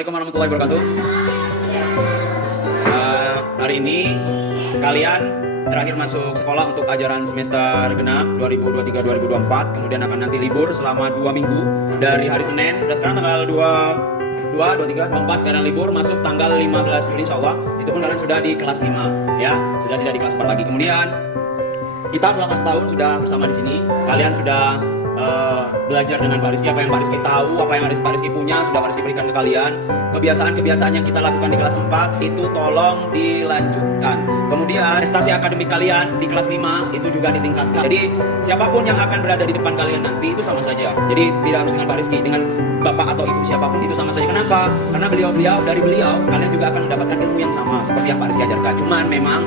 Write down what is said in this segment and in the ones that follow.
Assalamualaikum warahmatullahi wabarakatuh. Hari ini kalian terakhir masuk sekolah untuk ajaran semester genap 2023-2024. Kemudian akan nanti libur selama 2 minggu dari hari Senin. Dan sekarang tanggal 22, 23, 24 karena libur masuk tanggal 15 Juli insyaallah. Itu pun kalian sudah di kelas 5 ya, sudah tidak di kelas 4 lagi. Kemudian kita selama setahun sudah bersama di sini. Kalian sudah belajar dengan Pak Rizky, apa yang Pak Rizky tahu, apa yang Pak Rizky punya, sudah Pak Rizky berikan ke kalian. Kebiasaan-kebiasaan yang kita lakukan di kelas 4 itu tolong dilanjutkan. Kemudian prestasi akademik kalian di kelas 5 itu juga ditingkatkan. Jadi siapapun yang akan berada di depan kalian nanti itu sama saja. Jadi tidak harus dengan Pak Rizky, dengan bapak atau ibu siapapun itu sama saja. Kenapa? Karena dari beliau kalian juga akan mendapatkan ilmu yang sama seperti yang Pak Rizky ajarkan. Cuman memang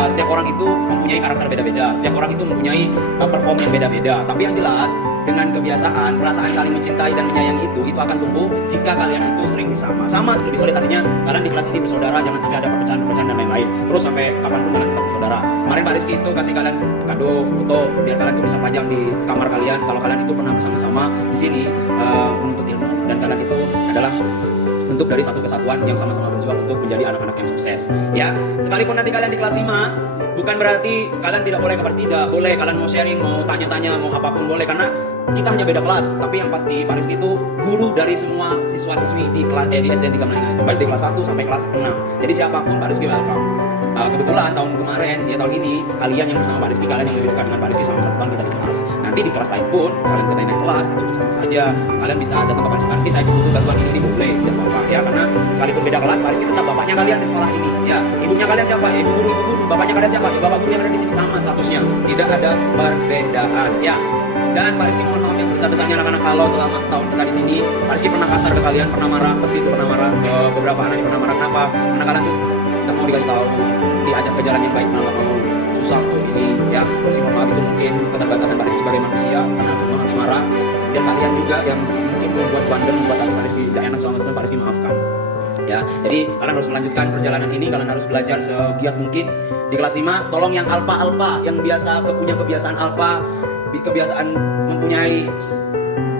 setiap orang itu mempunyai karakter beda-beda. Setiap orang itu mempunyai perform yang beda-beda. Tapi yang jelas dengan kebiasaan, perasaan saling mencintai dan menyayangi itu akan tumbuh jika kalian itu sering bersama. Sama lebih solid artinya kalian di kelas ini bersaudara, jangan sampai ada perpecahan dan lain-lain. Terus sampai kapanpun kalian tetap bersaudara. Kemarin Pak Rizky itu kasih kalian kado foto biar kalian itu bisa pajang di kamar kalian kalau kalian itu pernah bersama-sama di sini menuntut ilmu, dan kalian itu adalah bentuk dari satu kesatuan yang sama-sama berjuang untuk menjadi anak-anak yang sukses. Ya, sekalipun nanti kalian di kelas 5, bukan berarti kalian tidak boleh kabar, tidak boleh. Kalian mau sharing, mau tanya-tanya, mau apapun boleh, karena kita hanya beda kelas. Tapi yang pasti Pak Rizky itu guru dari semua siswa-siswi di kelas di SDN 3 Melingan itu, baik dari kelas 1 sampai kelas 6. Jadi siapapun Pak Rizky welcome. Kebetulan tahun kemarin, ya tahun ini, kalian yang bersama Pak Rizky, kalian yang lebih dekat dengan Pak Rizky selama 1 tahun kita di kelas. Nanti di kelas lain pun, kalian kita naik kelas, itu bersama saja. Kalian bisa datang ke Pak Rizky, saya butuh bantuan ini boleh, ya Bapak. Ya, karena sekalipun beda kelas, Pak Rizky tetap bapaknya kalian di sekolah ini. Ya, ibunya kalian siapa? Ya, ibu guru. Bapaknya kalian siapa? Ya, bapak guru yang ada di sini, sama statusnya. Tidak ada perbedaan. Ya. Dan Pak Rizky mohon maaf yang sebesar-besarnya anak-anak, kalau selama setahun kita di sini, Pak Rizky pernah kasar ke kalian, pernah marah, pasti itu pernah marah. Beberapa anak pernah marah. Kenapa? Karena kalian tuh tidak mau dikasih tahu, diajak ke jalan yang baik, malah mau susah ini. Ya, Pak Rizky mohon maaf, itu mungkin keterbatasan Pak Rizky sebagai manusia, karena semua harus marah. Dan kalian juga yang mungkin membuat bandel, membuat Pak Rizky tidak enak sama teman, Pak Rizky maafkan. Ya, jadi kalian harus melanjutkan perjalanan ini, kalian harus belajar segiat mungkin di kelas 5. Tolong yang alpa yang biasa punya kebiasaan alpa, kebiasaan mempunyai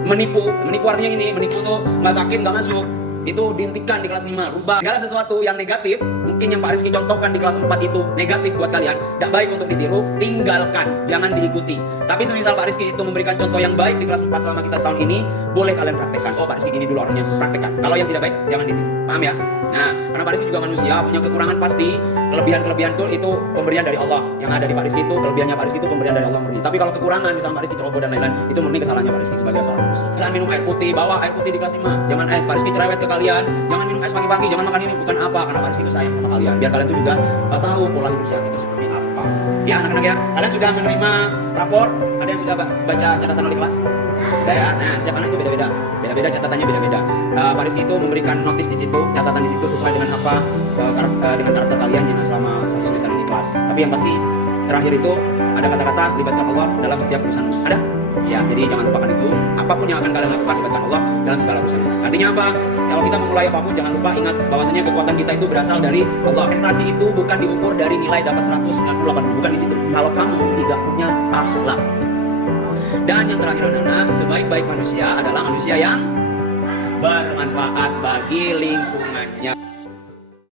menipu artinya ini, menipu tuh nggak sakit nggak masuk, itu dihentikan di kelas 5. Rubah segala sesuatu yang negatif mungkin yang Pak Rizky contohkan di kelas 4 itu negatif buat kalian, tidak baik untuk ditiru, tinggalkan, jangan diikuti. Tapi semisal Pak Rizky itu memberikan contoh yang baik di kelas 4 selama kita setahun ini, boleh kalian praktekkan. Oh, Pak Rizky gini dulu orangnya, praktekkan. Kalau yang tidak baik jangan ditiru, paham ya? Nah, karena Pak Rizky juga manusia, punya kekurangan pasti. Kelebihan itu pemberian dari Allah. Yang ada di Pak Rizky itu, kelebihannya Pak Rizky itu pemberian dari Allah murni. Tapi kalau kekurangan, misalnya Pak Rizky ceroboh dan lain-lain, itu murni kesalahannya Pak Rizky sebagai seorang manusia. Jangan minum air putih, bawa air putih di kelas 5. Jangan Pak Rizky cerewet ke kalian, jangan minum es pagi-pagi, jangan makan ini, bukan apa, karena Pak Rizky itu sayang sama kalian. Biar kalian tuh juga tahu pola hidup sehat itu seperti apa. Ya anak-anak ya, kalian sudah menerima rapor? Ada yang sudah baca catatan oleh kelas? Udah ya. Nah, setiap anak itu beda-beda catatannya beda-beda. Pak Rizky itu memberikan notis di situ, catatan di situ sesuai dengan apa dengan karakter kalian yang selama 1 semester ini di kelas. Tapi yang pasti terakhir itu ada kata-kata libatkan Allah dalam setiap urusan. Ada? Ya, jadi jangan lupakan itu. Apapun yang akan kalian lakukan, libatkan Allah dalam segala urusan. Artinya apa? Kalau kita memulai apapun, jangan lupa ingat bahwasanya kekuatan kita itu berasal dari Allah. Prestasi itu bukan diukur dari nilai dapat 198, bukan di situ. Kalau kamu tidak punya akhlak. Dan yang terakhir anak-anak, sebaik-baik manusia adalah manusia yang bermanfaat bagi lingkungannya.